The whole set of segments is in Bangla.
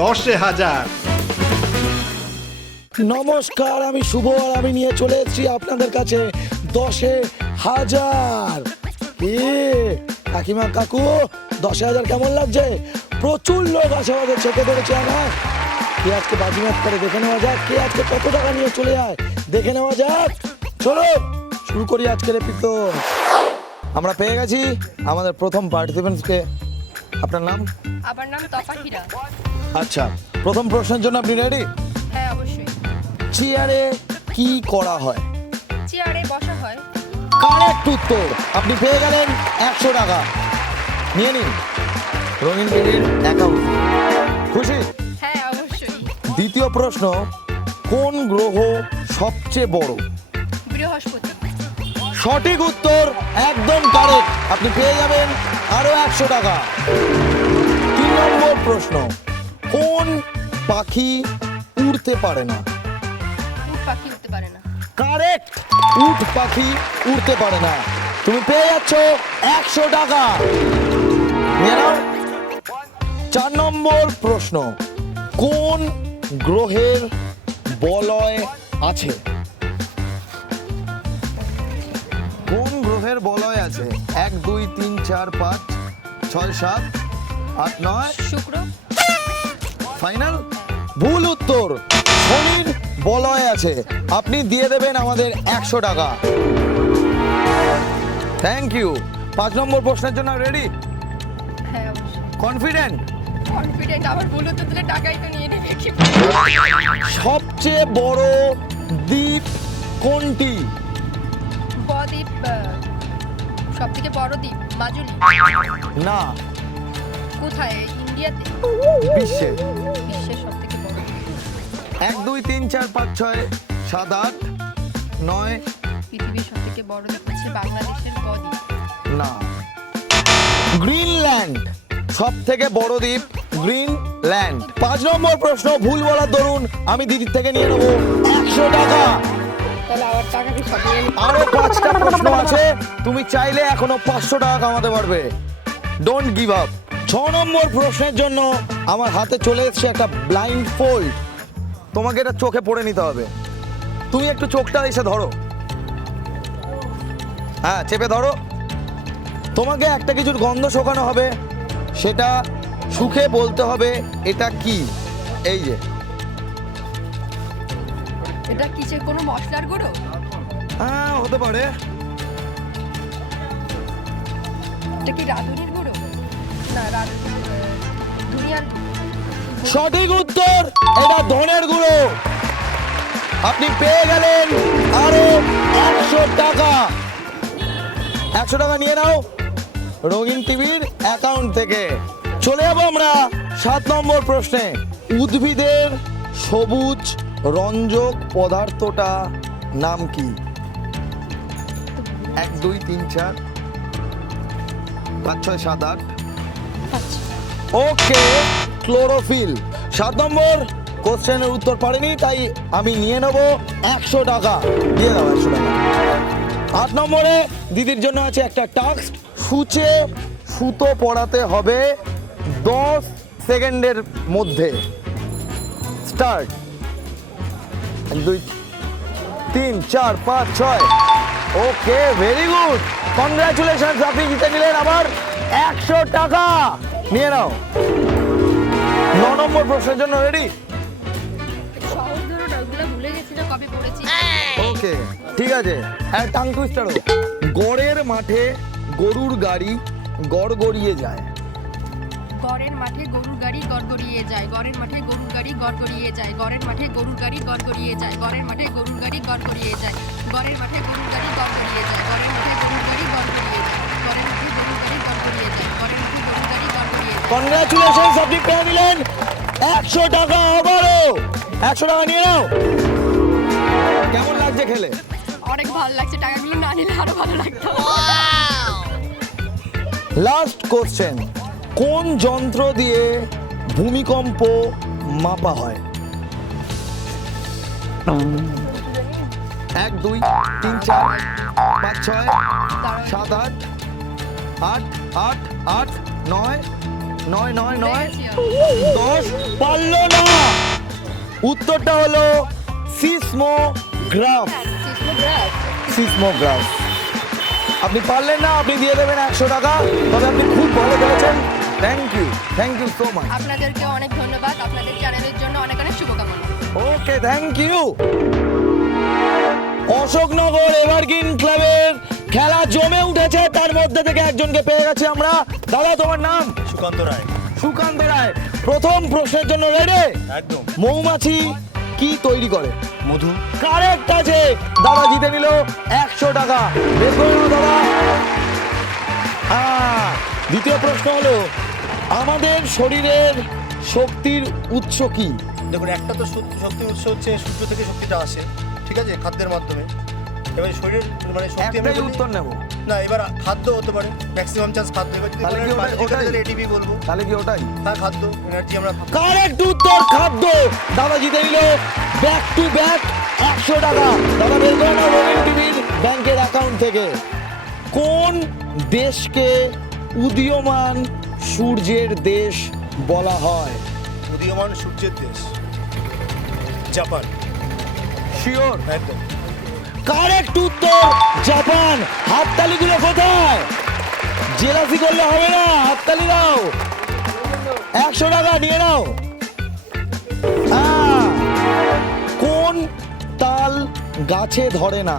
10,000। নমস্কার, আমি শুভ আর আমি নিয়ে চলে এসেছি আপনাদের কাছে 10,000। কাকিমা কাকু 10,000 কেমন লাগছে? প্রচুর লোক আশেপাশে ছেকে ধরেছে আমার। কে আজকে বাজিমাত করে দেখে নেওয়া যাক, কে আজকে কত টাকা নিয়ে চলে যায় দেখে নেওয়া যাক। চলো শুরু করি আজকের এপিসোড। আমরা পেয়ে গেছি আমাদের প্রথম পার্টিসিপেন্টকে। আপনার নাম? আমার নাম তপাহিরা। আচ্ছা, প্রথম প্রশ্নের জন্য আপনি রেডি? হ্যাঁ, অবশ্যই। চেয়ারে কি করা হয়? চেয়ারে বসা হয়। কারেক্ট উত্তর। আপনি পেয়ে গেলেন 100 টাকা। নিয়ে নিন রঙিন টিভির অ্যাকাউন্ট। খুশি? হ্যাঁ, অবশ্যই। দ্বিতীয় প্রশ্ন, কোন গ্রহ সবচেয়ে বড়? বৃহস্পতি। সঠিক উত্তর, একদম কারেক্ট। আপনি পেয়ে যাবেন আরো 100 টাকা। 3 নম্বর প্রশ্ন, কোন পাখি উড়তে পারে না? উট পাখি উঠতে পারে না। কারেক্ট, উট পাখি উড়তে পারে না। তুমি পেয়ে যাচ্ছ 100 টাকা। নিয়ে নাও। 4 নম্বর প্রশ্ন, কোন গ্রহের বলয় আছে? কোন গ্রহের বলয় আছে? 1 2 3 4 5 6 7 8 9। শুক্র। ফাইনাল? ভুল উত্তর, শনির বলয় আছে। আপনি দিয়ে দেবেন আমাদের 100 টাকা। Thank you. 5 নম্বর প্রশ্নের জন্য রেডি? হ্যাঁ, অবশ্যই। কনফিডেন্ট? কনফিডেন্ট। আবার ভুল উত্তর দিলে টাকাই তো নিয়ে নেবে। সবচেয়ে বড় দ্বীপ কোনটি? বদ্বীপ। সব থেকে বড় দ্বীপ মাজুলি। না, কোথায়? ইন্ডিয়াতে? বিশ্বে। বিশ্বের সব থেকে বড় দ্বীপ। 1 2 3 4 5 6 7 8 9। পৃথিবীর সব থেকে বড় দ্বীপ হচ্ছে বাংলাদেশের বদ্বীপ। না, গ্রিনল্যান্ড। সব থেকে বড় দ্বীপ গ্রিনল্যান্ড। 5 নম্বর প্রশ্ন ভুল বলার দরুন আমি দিদির থেকে নিয়ে নেবো 100 টাকা। তাহলে আবার টাকা কি সব নিয়ে নিতে? আরো 5টা প্রশ্ন আছে, তুমি চাইলে এখনো 500 টাকা কামাতে পারবে। Don't give up. 6 নম্বর প্রশ্নের জন্য আমার হাতে চলে এসেছে একটা ব্লাইন্ড ফোল্ড। তোমাকে এটা চোখে পড়ে নিতে হবে। তুমি একটু চোখটা এসে ধরো। হ্যাঁ, চেপে ধরো। তোমাকে একটা কিছুর গন্ধ শোকানো হবে, সেটা সুখে বলতে হবে এটা কি। এই যে এটা কিসের কোনো মশলার গুঁড়ো? হ্যাঁ, হতে পারে। এটা কি রাঁধুনির গুঁড়ো? না, ধনিয়ার। সঠিক উত্তর, এটা ধনের গুঁড়ো। আপনি পেয়ে গেলেন আরো 100 টাকা। 100 টাকা নিয়ে নাও রঙিন টিভির অ্যাকাউন্ট থেকে। চলে যাবো আমরা 7 নম্বর প্রশ্নে। উদ্ভিদের সবুজ রঞ্জক পদার্থটা নাম কি? 1 2 3 4 5 6 7 8। ওকে, ক্লোরোফিল। 7 নম্বর কোশ্চেনের উত্তর পারেনি, তাই আমি নিয়ে নেব 100 টাকা। দিয়ে দাও 100 টাকা। 8 নম্বরে দিদির জন্য আছে একটা টাস্ক। সূচে সুতো পড়াতে হবে 10 সেকেন্ডের মধ্যে। স্টার্ট। 1 2 3 4 5 6। ওকে, ভেরি গুড, কনগ্রাচুলেশন। আপনি জিতে নিলেন আবার 100 টাকা। নিয়ে নাও। 9 নম্বর প্রশ্নের জন্য রেডি? সহজ ধরো না, ওগুলো ভুলে গেছি না কবে পড়েছি। ওকে, ঠিক আছে। আর টাং টুইস্টার। গড়ের মাঠে গরুর গাড়ি গড়গড়িয়ে যায়। গড়ের মাঠে গরুর গাড়ি গড়গড়িয়ে যায়। গড়ের মাঠে গরুর গাড়ি গড়গড়িয়ে যায়। গড়ের মাঠে গরুর গাড়ি গড়গড়িয়ে যায়। গড়ের মাঠে গরুর গাড়ি গড়গড়িয়ে যায়। গড়ের মাঠে গরুর গাড়ি গড়গড়িয়ে যায়। গড়ের মাঠে গরুর গাড়ি গড়গড়িয়ে যায়। গড়ের মাঠে গরুর গাড়ি গড়গড়িয়ে যায়। গড়ের মাঠে গরুর গাড়ি গড়গড়িয়ে যায়। কনগ্রাচুলেশন, আপনি পেয়ে নিলেন 100 টাকা। আবারও 100 টাকা নিয়ে নাও। কেমন লাগছে খেলে? অনেক ভালো লাগছে। টাকাগুলো না নিলে আরো ভালো লাগতো। লাস্ট কোশ্চেন, কোন যন্ত্র দিয়ে ভূমিকম্প মাপা হয়? 1 2 3 4 5 6 7 8 8 8 8 9 নয় নয় নয় পেরেছি আমি। 10 পারলো না। উত্তরটা হলো সিসমোগ্রাফ। সিসমোগ্রাফ। সিসমোগ্রাফ। আপনি পারলেন না, আপনি দিয়ে দেবেন 100 টাকা। তবে আপনি খুব ভালো খেলেছেন। Thank you so much. আপনাদেরকে অনেক ধন্যবাদ, আপনাদের চ্যানেলের জন্য অনেক অনেক শুভকামনা। Okay, thank you. Ashoknagar evergreen ক্লাবের খেলা জমে উঠেছে, তার মধ্যে থেকে একজনকে পেয়ে গেছি আমরা। দাদা, তোমার নাম? সুকান্ত রায়। সুকান্ত রায়। প্রথম প্রশ্নের জন্য রেডি? একদম। মৌমাছি কি তৈরি করে? মধু। কারেক্ট আছে। দাদা জিতে নিল 100 টাকা। বের করে নাও দাদা। দ্বিতীয় প্রশ্ন হলো, আমাদের শরীরের শক্তির উৎস কি? দেখুন, একটা তো শক্তির উৎস হচ্ছে সূর্য থেকে শক্তিটা আসে, ঠিক আছে, খাদ্যের মাধ্যমে। এবার শরীরের মানে শক্তি আমরা একটাই উত্তর নেব। না, এবার খাদ্য হতে পারে, ম্যাক্সিমাম চান্স খাদ্য। এবার যদি তাহলে কি বলেন ওটাই? তাহলে এটিপি বলবো। তাহলে কি ওটাই? হ্যাঁ, খাদ্য, এনার্জি আমরা খাবো। কারেক্ট উত্তর খাদ্য। দাদা জিতে নিল ব্যাক টু ব্যাক 100 টাকা। দাদা বের করে নাও রঙিন টিভির ব্যাংকের অ্যাকাউন্ট থেকে। কোন দেশকে উদীয়মান সূর্যের দেশ বলা হয়? উদীয়মান সূর্যের দেশ জাপান। শিওর? একদম। কারেক্ট উত্তর জাপান। হাততালিগুলো কোথায়? জেলাসি করলে হবে না, হাততালি দাও। 100 টাকা নিয়ে নাও। কোন তাল গাছে ধরে না?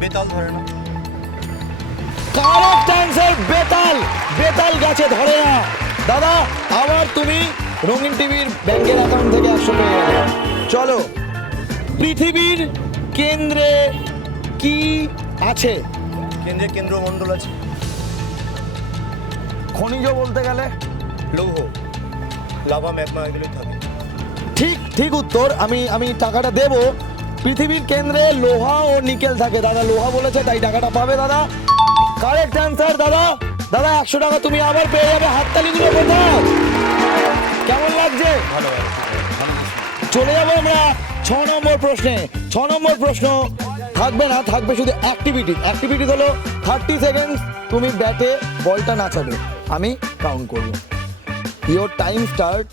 বেতাল ধরে না। Correct answer Betal. বেতাল গাছে ধরে না। দাদা, আবার তুমি রঙিন টিভির ব্যাংকের অ্যাকাউন্ট থেকে 100 পেয়ে গেলে। চলো, পৃথিবীর কেন্দ্রে কি আছে? কেন্দ্রে কেন্দ্রমণ্ডল আছে। খনিজ বলতে গেলে লৌহ, লাভা, ম্যাগমা এগুলোই থাকে। ঠিক উত্তর। আমি টাকাটা দেব। পৃথিবীর কেন্দ্রে লোহা ও নিকেল থাকে। দাদা লোহা বলেছে, তাই টাকাটা পাবে দাদা। কারেক্ট অ্যান্সার দাদা। দাদা 100 টাকা তুমি আবার পেয়ে যাবে। হাততালিগুলো কোথায়? কেমন লাগছে? ভালো ভালো। চলে যাবো আমরা 6 নম্বর প্রশ্নে। 6 নম্বর প্রশ্ন থাকবে না, থাকবে শুধু অ্যাক্টিভিটি হলো 30 সেকেন্ড তুমি ব্যাটে বলটা নাচাবে, আমি কাউন্ট করব। Your time start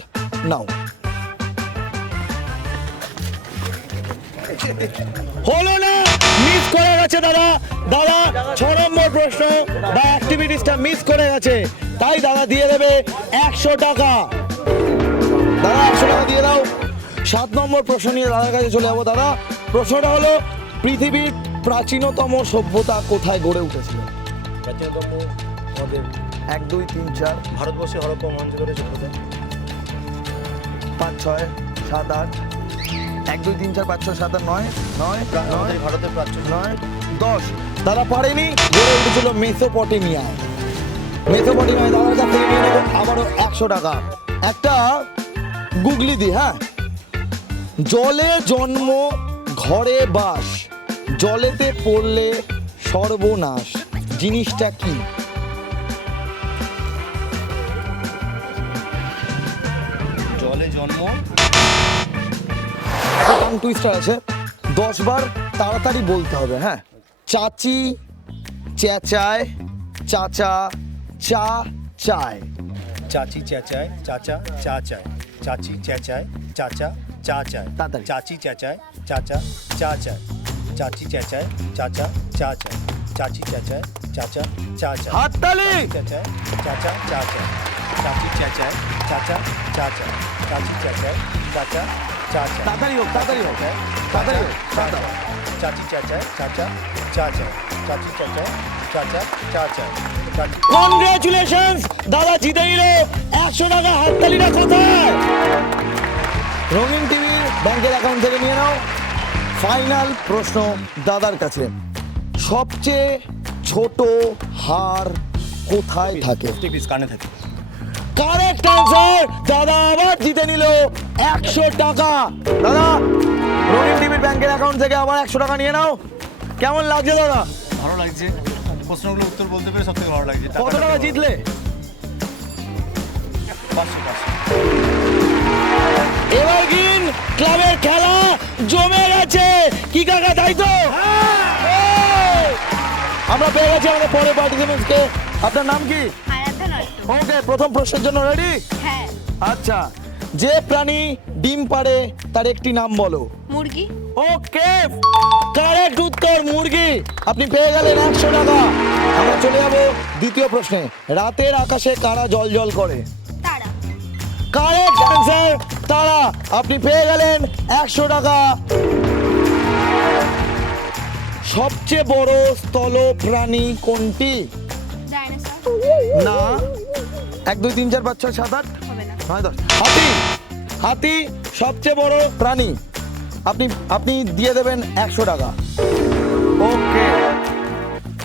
now. হলো না, মিস করে গেছে দাদা। দাদা 6 নম্বর প্রশ্ন বা অ্যাক্টিভিটিসটা মিস করে গেছে, তাই দাদা দিয়ে দেবে 100 টাকা। দাদা 100 টাকা দিয়ে দাও। 7 নম্বর প্রশ্ন নিয়ে দাদার কাছে চলে যাবো। দাদা, প্রশ্নটা হলো, পৃথিবীর প্রাচীনতম সভ্যতা কোথায় গড়ে উঠেছিল? প্রাচীনতম আমাদের 1 2 3 4 ভারতবর্ষে হরপ্পা মহেঞ্জোদারো সভ্যতা। 5 6 7 8 1 2 3 4 5 6 7 8 9 9 আমাদের ভারতের প্রাচ্য 9 10। তারা পারেনি, গড়ে উঠেছিল মেসোপটেমিয়ায়। দাদার কাছ থেকে নিয়ে নেবো আবারও 100 টাকা। একটা গুগলি দি, হ্যাঁ। জলে জন্ম ঘরে বাস, জলেতে পড়লে সর্বনাশ, জিনিসটা কি? জলে জন্ম। টাং টুইস্টার আছে, 10 বার তাড়াতাড়ি বলতে হবে, হ্যাঁ। চাচি চেঁচায়, চাচা চা চায়। চাচি চেঁচায়, চাচা চা চায়। চাচি চেঁচায়, চাচা চা চায়। তাড়াতাড়ি। চাচি চেঁচায়, চাচা চা চায়। চাচি চেঁচায়, চাচা চা চায়। চাচি চেঁচায়, চাচা চা চায়। হাততালি। চেঁচায়, চাচা চা চায়। চাচি চেঁচায়, চাচা চা চায়। চাচি চেঁচায়, চাচা চা চায়। তাড়াতাড়ি হোক, তাড়াতাড়ি হোক, চেঁচায়, তাড়াতাড়ি হোক, চা তাড়াতাড়ি। চায়। চাচি চেঁচায়, চাচা চা চায়। চাচি চেঁচায়, চাচা চা চায়। চাচি কনগ্রাচুলেশনস, দাদা জিতে নিল 100 টাকা। হাততালিটা কোথায়? রঙিন টিভি ব্যাংকের অ্যাকাউন্ট থেকে নিয়ে নাও। ফাইনাল প্রশ্ন দাদার কাছে, সবচেয়ে ছোট হাড় কোথায় থাকে? পিস কানে থাকে। Correct answer. দাদা আবার জিতে নিল 100 টাকা। দাদা রঙিন টিভির ব্যাংকের অ্যাকাউন্ট থেকে আবার 100 টাকা নিয়ে নাও। কেমন লাগছে দাদা? ভালো লাগছে, প্রশ্নগুলো উত্তর বলতে পেরে সব থেকে ভালো লাগছে। কত টাকা জিতলে? 500। এভারগ্রিন ক্লাবের খেলা জমে গেছে কি কাকা, তাই তো? আমরা পেয়ে গেছি আমাদের পরের পার্টিসিপেন্টকে। আপনার নাম কি? আয়াতন ওকে, প্রথম প্রশ্নের জন্য রেডি? হ্যাঁ। আচ্ছা, যে প্রাণী ডিম পাড়ে তার একটি নাম বলো। মুরগি। ওকে, কারেক্ট উত্তর মুরগি। আপনি পেয়ে গেলেন 100 টাকা। আমরা চলে যাব দ্বিতীয় প্রশ্নে। রাতের আকাশে কারা জল জল করে? তারা। কারেক্ট অ্যান্সার তারা। আপনি পেয়ে গেলেন 100 টাকা। সবচেয়ে বড় স্থল প্রাণী কোনটি? ডাইনোসর। না। 1 2 3 4 5 6 7 8 হবে না। 9 10। হাতি। হাতি সবচেয়ে বড় প্রাণী। আপনি দিয়ে দেবেন 100 টাকা। ওকে,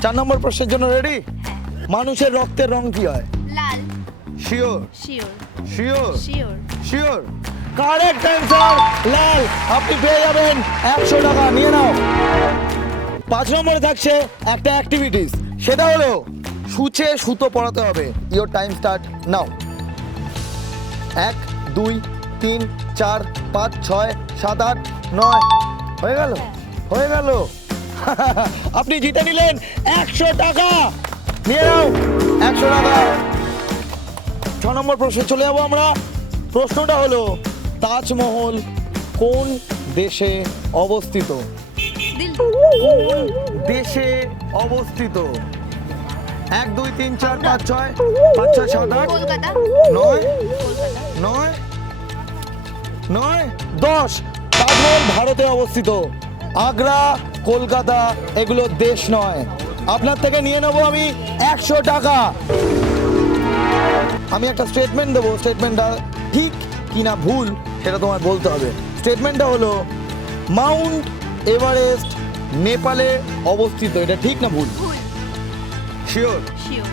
4 নম্বর প্রশ্নের জন্য রেডি? হ্যাঁ। মানুষের রক্তের রং কি হয়? লাল। Sure? Sure. Sure? Sure. Sure? Correct answer লাল। আপনি পেয়ে যাবেন 100 টাকা। নিয়ে নাও। 5 নম্বরে থাকছে একটা অ্যাক্টিভিটিস, সেটা হলো সূচে সুতো পরাতে হবে। Your time start now. 1 2 3 4 5 6 7 8 9 হয়ে গেল? হয়ে গেল। আপনি জিতে নিলেন 100 টাকা। নিয়ে নাও 100 টাকা। 6 নম্বর প্রশ্নে চলে যাবো আমরা। প্রশ্নটা হলো তাজমহল কোন দেশে অবস্থিত? দিল্লি। কোন দেশে অবস্থিত? 1 2 3 4 5 6 5 6 7 8 কলকাতা। 9 কলকাতা। 9 9 10। তাজমহল ভারতে অবস্থিত। আগ্রা, কলকাতা এগুলো দেশ নয়। আপনার থেকে নিয়ে নেবো আমি 100 টাকা। আমি একটা স্টেটমেন্ট দেবো, স্টেটমেন্টটা ঠিক কিনা ভুল সেটা তোমায় বলতে হবে। স্টেটমেন্টটা হলো মাউন্ট এভারেস্ট নেপালে অবস্থিত। এটা ঠিক না ভুল? ভুল। শিওর? শিওর।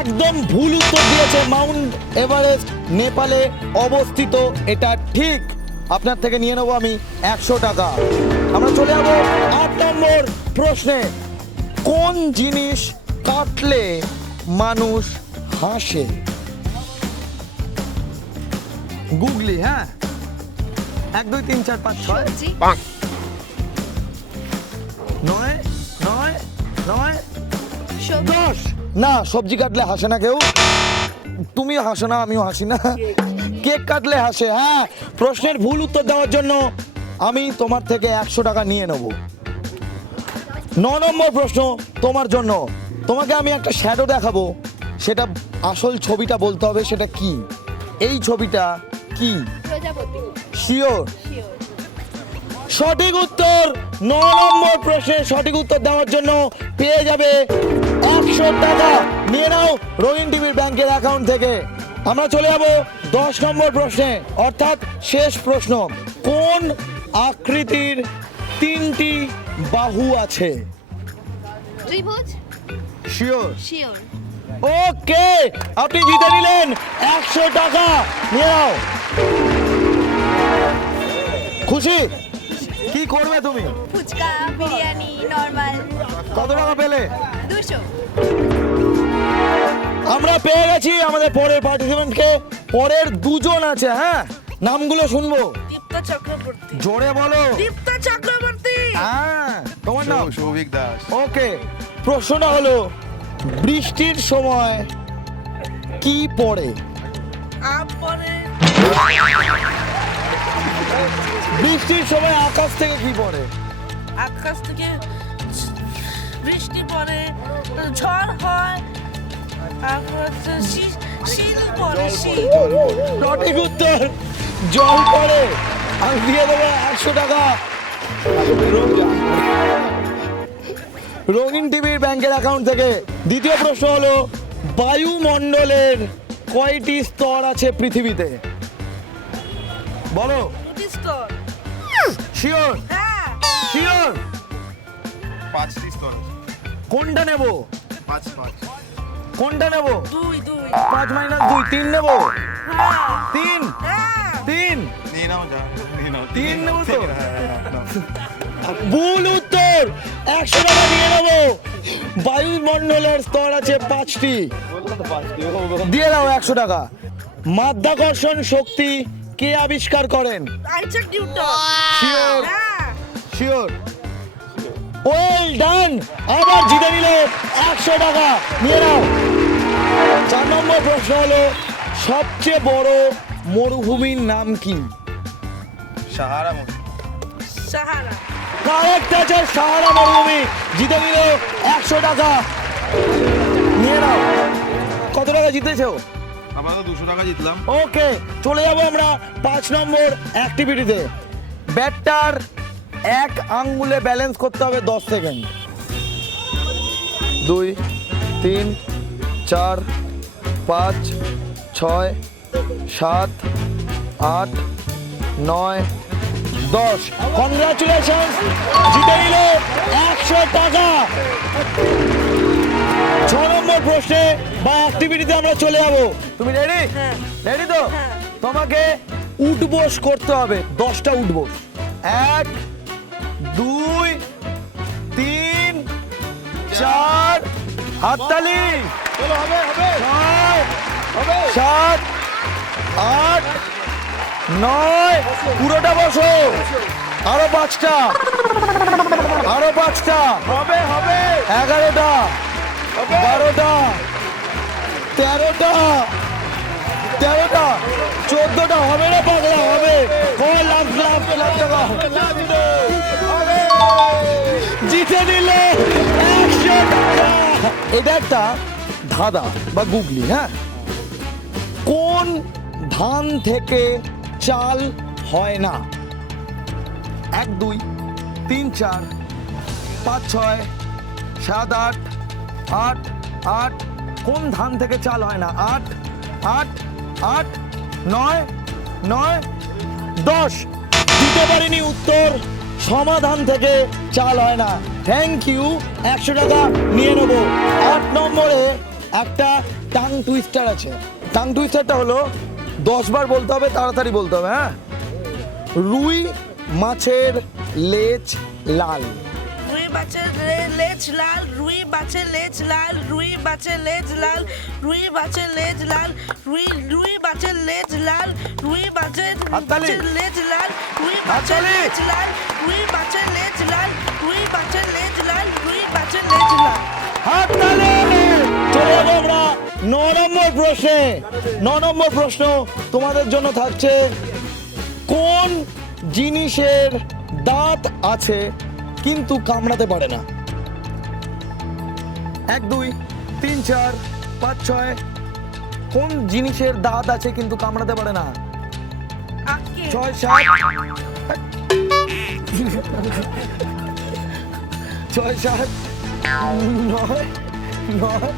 একদম ভুল উত্তর দিয়েছে। মাউন্ট এভারেস্ট নেপালে অবস্থিত, এটা ঠিক। আপনার থেকে নিয়ে নেবো আমি 100 টাকা। আমরা চলে যাবো 8 নম্বর প্রশ্নে। কোন জিনিস কাটলে মানুষ হাসে? গুগলি। হ্যাঁ, 1 2 3 4 5 6 সবজি। 9 9 9 সবজি। 10। না, সবজি কাটলে হাসে না কেউ। তুমি হাসো না, আমিও হাসি না। কেক কাটলে হাসে। হ্যাঁ, প্রশ্নের ভুল উত্তর দেওয়ার জন্য আমি তোমার থেকে 100 টাকা নিয়ে নেব। 9 নম্বর প্রশ্ন তোমার জন্য। তোমাকে আমি একটা শ্যাডো দেখাবো, সেটা আসল ছবিটা বলতে হবে সেটা কি। এই ছবিটা কি? প্রজাপতি। শিওর? শিওর। সঠিক উত্তর। 9 নম্বর প্রশ্নের সঠিক উত্তর দেওয়ার জন্য পেয়ে যাবে 100 টাকা। নিয়ে নাও রঙিন টিভির ব্যাংকের অ্যাকাউন্ট থেকে। আমরা চলে যাব 10 নম্বর প্রশ্নে, অর্থাৎ শেষ প্রশ্ন। কোন আকৃতির 3টি বাহু আছে? ত্রিভুজ। শিওর? শিওর। ওকে, আপনি জিতে নিলেন 100 টাকা। নিয়ে নাও। খুশি? কি করবে তুমি? ফুচকা, বিরিয়ানি, নরমাল। কত টাকা পেলে? 200। আমরা পেয়ে গেছি আমাদের পরের পার্টিসিপেন্টকে। পরের দুজন আছে। হ্যাঁ, নামগুলো শুনবো। দীপ্ত চক্রবর্তী। জোরে বলো। দীপ্ত চক্রবর্তী। হ্যাঁ, তোমার নাম? সৌভিক দাস। ওকে, প্রশ্নটা হলো বৃষ্টির সময় কি পড়ে? আপরে বৃষ্টির সময় আকাশ থেকে কি পড়ে? আকাশ থেকে বৃষ্টি পড়ে, ঝড় হয়, শীল পড়ে, শীল। সঠিক উত্তর, জল পড়ে। আমি দিয়ে দেবো 100 টাকা রঙিন টিভির ব্যাংকের অ্যাকাউন্ট থেকে। দ্বিতীয় প্রশ্ন হলো বায়ুমণ্ডলের কয়টি স্তর আছে পৃথিবীতে? বলো। স্তর। শিওর? হ্যাঁ। শিওর? 5টি স্তর। কোনটা নেব? 5 5। কোনটা নেব? 2 2। 5 - 2 3 নেব। হ্যাঁ। 3 হ্যাঁ। 3 নিয়ে নাও যা, নিয়ে নাও। 3 নেব তো? হ্যাঁ, নাও। ভুল উত্তর। 100 টাকা নিয়ে নেব। বায়ুমণ্ডলের স্তর আছে 5টি। দিয়ে দাও 100 টাকা। মাধ্যাকর্ষণ শক্তি কে আবিষ্কার করেন? Isaac Newton. শিওর? হ্যাঁ। শিওর? Well done. আবার জিতে নিলে 100 টাকা। নিয়ে নাও। নম্বর প্রশ্ন হলো সবচেয়ে বড় মরুভূমির নাম কি? সাহারা মনে সাহারা। কারেক্ট আছে, সাহারা মরুভূমি। জিতে নিল 100 টাকা, নিয়ে নাও। কত টাকা জিতেছো? আপাতত 200 টাকা জিতলাম। ওকে, চলে যাবো আমরা 5 নম্বর অ্যাক্টিভিটিতে। ব্যাটটার এক আঙ্গুলে ব্যালেন্স করতে হবে 10 সেকেন্ড। 2 3 4 5 6 7 8 9 10। কনগ্রাচুলেশন, জিতে নিল 100 টাকা। 6 নম্বর প্রশ্নে বা অ্যাক্টিভিটিতে আমরা চলে যাবো। তুমি রেডি? হ্যাঁ। রেডি তো? হ্যাঁ। তোমাকে উঠবোস করতে হবে, 10টা উঠবোস। 1 2 3 4, হাততালি। 6 7 8 9, পুরোটা বসো। আরো 5টা, আরো 5টা, হবে 11টা, 12টা, 13টা, 14টা, হবে না পাগলা? হবে। কয় লাখ লাখ লাখ টাকা জিতে নিলে 100 টাকা। এটা একটা ধাঁধা বা গুগলি। হ্যাঁ, কোন ধান থেকে চাল হয় না? 1 2 3 4 5 6 7 8 8 8। কোন ধান থেকে চাল হয় না? 8 8 8 9 9 10। দিতে পারিনি উত্তর, সমাধান থেকে চাল হয় না। থ্যাংক ইউ, 100 টাকা নিয়ে নেবো। 8 নম্বরে একটা টাং টুইস্টার আছে। টাং টুইস্টারটা হলো 10 বার বলতে হবে, তাড়াতাড়ি বলতে হবে। হ্যাঁ, রুই মাছের লেজ লাল। রুই মাছের লেজ লাল, রুই মাছের লেজ লাল, রুই মাছের লেজ লাল, রুই মাছের লেজ লাল, রুই মাছের লেজ লাল, রুই মাছের হাততালি। লেজ লাল, রুই মাছের হাততালি। লেজ লাল, রুই মাছের লেজ লাল, রুই মাছের লেজ লাল, রুই মাছের লেজ লাল। হাততালি। চলে যাবো আমরা 9 নম্বর প্রশ্নে। 9 নম্বর প্রশ্ন তোমাদের জন্য থাকছে, কোন জিনিসের দাঁত আছে কিন্তু কামড়াতে পারে না? 1 2 3 4 5 6। কোন জিনিসের দাঁত আছে কিন্তু কামড়াতে পারে না? আঁকে। 6 7 6 7 9 9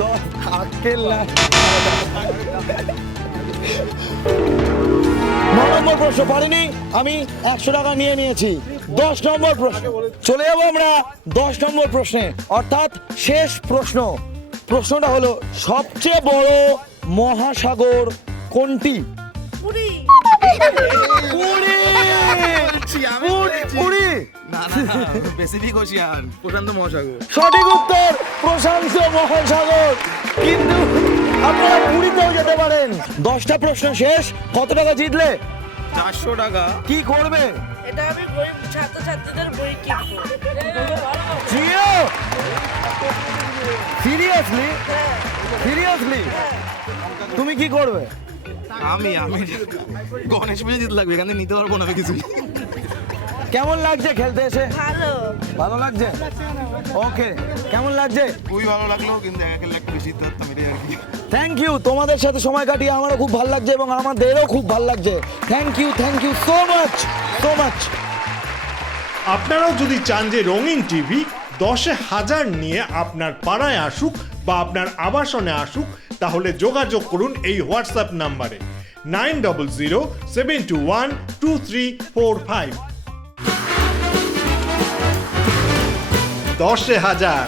10। আক্কেল না। 9 নম্বর প্রশ্ন পারিনি আমি, 100 টাকা নিয়ে নিয়েছি। 10 নম্বর প্রশ্ন চলে যাবো আমরা 10 নম্বর প্রশ্নে, অর্থাৎ শেষ প্রশ্ন। প্রশ্নটা হলো, সবচেয়ে বড় মহাসাগর কোনটি? পুরি। পুরী। আমি পুরী। না স্পেসিফিক ওশিয়ান, প্রশান্ত মহাসাগর। সঠিক উত্তর, প্রশান্ত মহাসাগর। কিন্তু আপনারা পুরীতেও যেতে পারেন। 10টা প্রশ্ন শেষ। কত টাকা জিতলে? 400 টাকা। কি করবে? এটা আমি গরিব ছাত্রছাত্রীদের বই কিনবো। জিও, সিরিয়াসলি সিরিয়াসলি তুমি কি করবে? আমি গণেশ পুজো দিতে লাগবে, এখানে নিতে পারবো না কিছু। কেমন লাগছে খেলতে এসে? ভালো। ভালো লাগছে? ওকে, কেমন লাগছে? খুবই ভালো লাগলো, কিন্তু একা খেললে একটু বেশি ধরতাম, এটাই আর কি। থ্যাংক ইউ, তোমাদের সাথে সময় কাটিয়ে আমারও খুব ভালো লাগছে এবং আমাদেরও খুব ভালো লাগছে। Thank you so much, so much. আপনারাও যদি চান যে রঙিন টিভি 10,000 নিয়ে আপনার পাড়ায় আসুক বা আপনার আবাসনে আসুক, তাহলে যোগাযোগ করুন এই হোয়াটসঅ্যাপ নাম্বারে 9007212345। 10,000